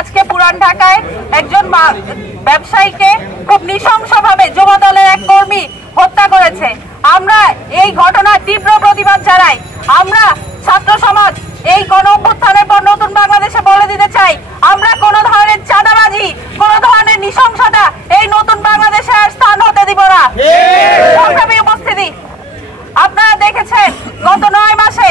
আজকে পুরান ঢাকায় একজন ব্যবসায়ীকে খুব নৃশংসভাবে যুবদলের এক কর্মী হত্যা করেছে। আমরা এই ঘটনার তীব্র প্রতিবাদ জানাই। আমরা ছাত্র সমাজ এই গণ অভ্যুত্থানের পর নতুন বাংলাদেশে বলে দিতে চাই, আমরা কোনো ধরনের চাঁদাবাজি, কোনো ধরনের নৃশংসতা এই নতুন বাংলাদেশে আর স্থান হতে দিব না। সংগ্রামী উপস্থিতি, আপনারা দেখেছেন গত 9 মাসে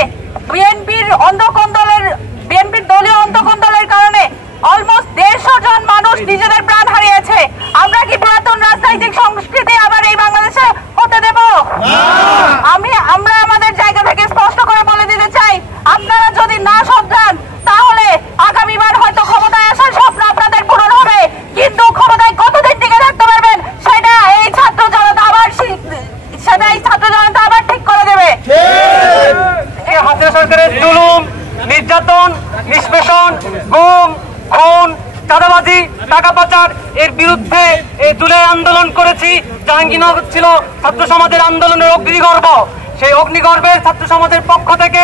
বিএনপির দলীয় অন্তঃকন্দলের কারণে অলমোস্ট 150 জন মানুষ নিজেদের প্রাণ হারিয়েছে। আমরা কি পুরাতন রাজনৈতিক সংস্কৃতি আবার এই বাংলাদেশে হতে দেব? আমরা আমাদের জায়গা থেকে স্পষ্ট করে বলে দিতে চাই, আপনারা যদি না শোধরান তাহলে আগামীবার হয়তো ক্ষমতায় আসার স্বপ্ন আপনাদের পূরণ হবে, কিন্তু ক্ষমতায় কতদিন টিকে থাকতে পারবেন সেটা এই ছাত্র জনতা আবার ঠিক করে দেবে। হাসিনা সরকারের জুলুম, নির্যাতন, নিষ্পেষণ, গুম, খুন, চাঁদাবাজি, টাকা পাচার এর বিরুদ্ধে এই জুলাই আন্দোলন করেছি। জাহাঙ্গীরনগর ছিল ছাত্র সমাজের আন্দোলনের অগ্নিগর্ভ। সেই অগ্নিগর্ভের ছাত্র সমাজের পক্ষ থেকে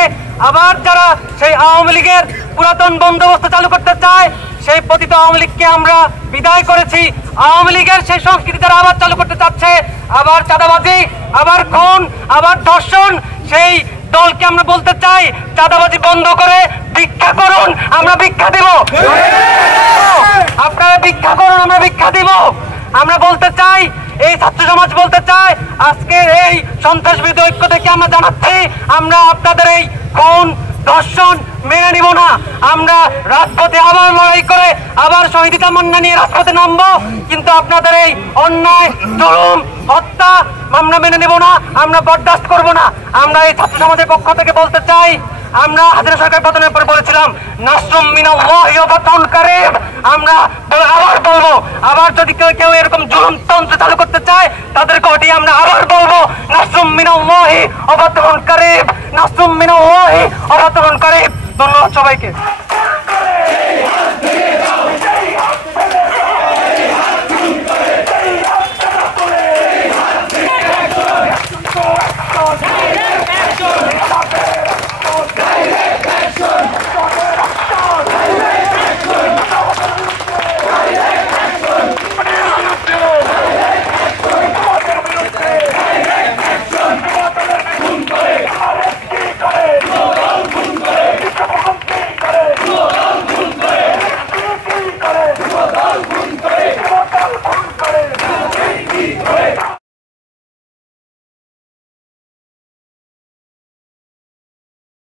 আবার যারা সেই আওয়ামী লীগের পুরাতন বন্দোবস্ত চালু করতে চায়, সেই পতিত আওয়ামী লীগকে আমরা বিদায় করেছি। আওয়ামী লীগের সেই সংস্কৃতি যারা আবার চালু করতে চাচ্ছে, আবার চাঁদাবাজি, আবার খুন, আবার ধর্ষণ, সেই দলকে আমরা বলতে চাই, চাঁদাবাজি বন্ধ করে ভিক্ষা করুন, আমরা ভিক্ষা দিব। আপনারা ভিক্ষা করুন, আমরা ভিক্ষা দিব। আমরা বলতে চাই, এই ছাত্র সমাজ বলতে চাই, আজকের এই সন্ত্রাস বিরোধী ঐক্য থেকে আমরা জানাচ্ছি, আমরা আপনাদের এই খুন, ধর্ষণ মেনে নিব না। আমরা রাজপথে আবার লড়াই করে আবার শহীদ তামান্না নিয়ে রাজপথে নামবো, কিন্তু আপনাদের এই অন্যায়, জুলুম, হত্যা আমরা মেনে নেব না, আমরা বরদাস্ত করব না। আমরা এই ছাত্র সমাজের পক্ষ থেকে বলতে চাই, আমরা হাসিনা সরকার পতনের পরে বলেছিলাম নাসরুম মিনাল্লাহি ওয়া ফাতহুন কারীব। আমরা আবার বলবো, আবার যদি কেউ এরকম জুলুম তন্ত্র চালু করতে চায় তাদেরকে ওটি আমরা আবার বলবো, নাসরুম মিনাল্লাহি ওয়া ফাতহুন কারীব, নাসরুম মিনাল্লাহি ওয়া ফাতহুন কারীব। ধন্যবাদ সবাইকে। Come on,